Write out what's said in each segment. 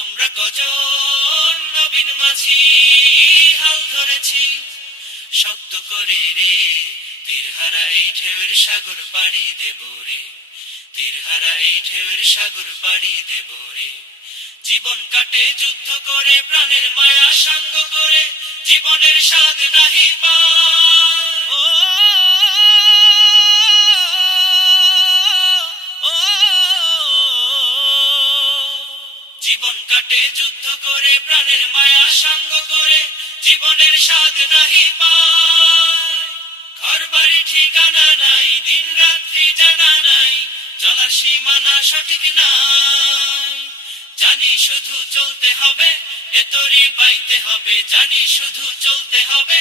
আমরা কজন নবীন মাঝি হাল ধরেছি শক্ত করে রে, তীরহারা এই ঢেউয়ের সাগর পাড়ি দেব রে, তীরহারা এই ঢেউয়ের সাগর পাড়ি দেব রে। জীবন কাটে যুদ্ধ করে, প্রাণের মায়া সঙ্গ করে, জীবনের স্বাদ নাহি পায়। ও ও জীবন কাটে যুদ্ধ করে, প্রাণের মায়া সঙ্গ করে, জীবনের স্বাদ নাহি পায়। ঘর বাড়ি ঠিকানা নাই, দিন রাত্রি জানা নাই, চলার সীমানা সঠিক নাই। জানি শুধু চলতে হবে, এতরি বাইতে হবে, জানি শুধু চলতে হবে,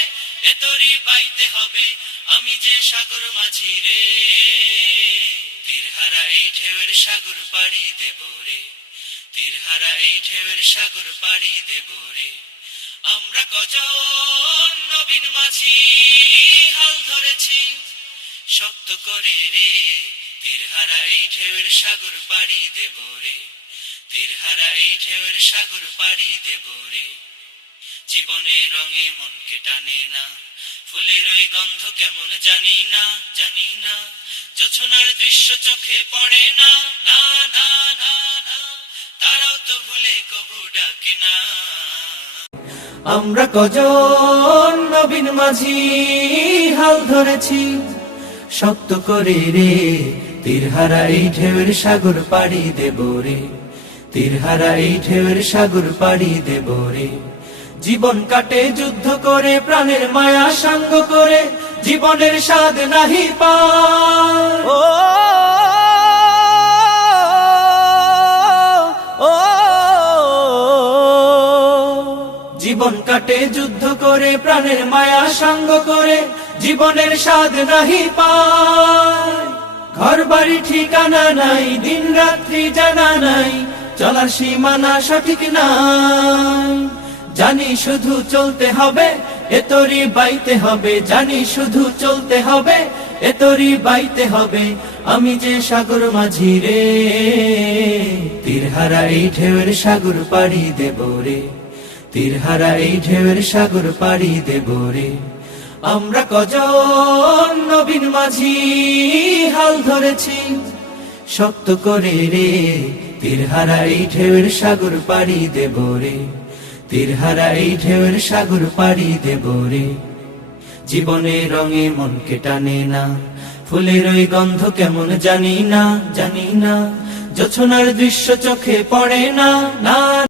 এতরি বাইতে হবে। আমি যে সাগর মাঝি রে, তীরহারা এই ঢেউয়ের সাগর পাড়ি দেব রে, তীরহারা এই ঢেউয়ের সাগর পাড়ি দেব রে। আমরা কজন নবীন মাঝি হাল ধরেছি শক্ত করে রে, তীরহারা এই ঢেউয়ের সাগর পাড়ি দেব রে, তীরহারা এই ঢেউয়ের সাগর পাড়ি দেব রে। জীবনের রঙে মনকে টানে না, ফুলের ওই গন্ধ কেমন জানি না, জানি না, জোছনার দৃশ্য চোখে পড়ে না, না না না না, তারাও তো ভুলে কবু ডাকে না। আমরা কজন নবীন মাঝি হাল ধরেছি শক্ত করে রে, তীরহারা এই ঢেউয়ের সাগর পাড়ি দেব রে, তীরহারা এই ঢেউয়ের সাগর পাড়ি দেব রে। জীবন কাটে যুদ্ধ করে, প্রাণের মায়া সঙ্গ করে, জীবনের স্বাদ নাহি পায়। ও ও জীবন কাটে যুদ্ধ করে, প্রাণের মায়া সঙ্গ করে, জীবনের স্বাদ নাহি পায়। ঘর বাড়ি ঠিকানা নাই, দিন রাত্রি জানা নাই, চলার সীমানা সঠিক নাই। জানি শুধু চলতে হবে, এতরি বাইতে হবে, জানি শুধু চলতে হবে, এতরি বাইতে হবে। আমি যে সাগর মাঝি রে, তীরহারা এই ঢেউয়ের সাগর পাড়ি দেব রে, তীরহারা এই ঢেউয়ের সাগর পাড়ি দেব রে। আমরা কজন নবীন মাঝি হাল ধরেছি শক্ত করে রে, তীরহারা এই ঢেউয়ের সাগর পাড়ি দেব রে, তীরহারা এই ঢেউয়ের সাগর পাড়ি দেব রে। জীবনের রঙে মনকে টানে না, ফুলের ওই গন্ধ কেমন জানি না, জানি না, জোছনার দৃশ্য চোখে পড়ে না, না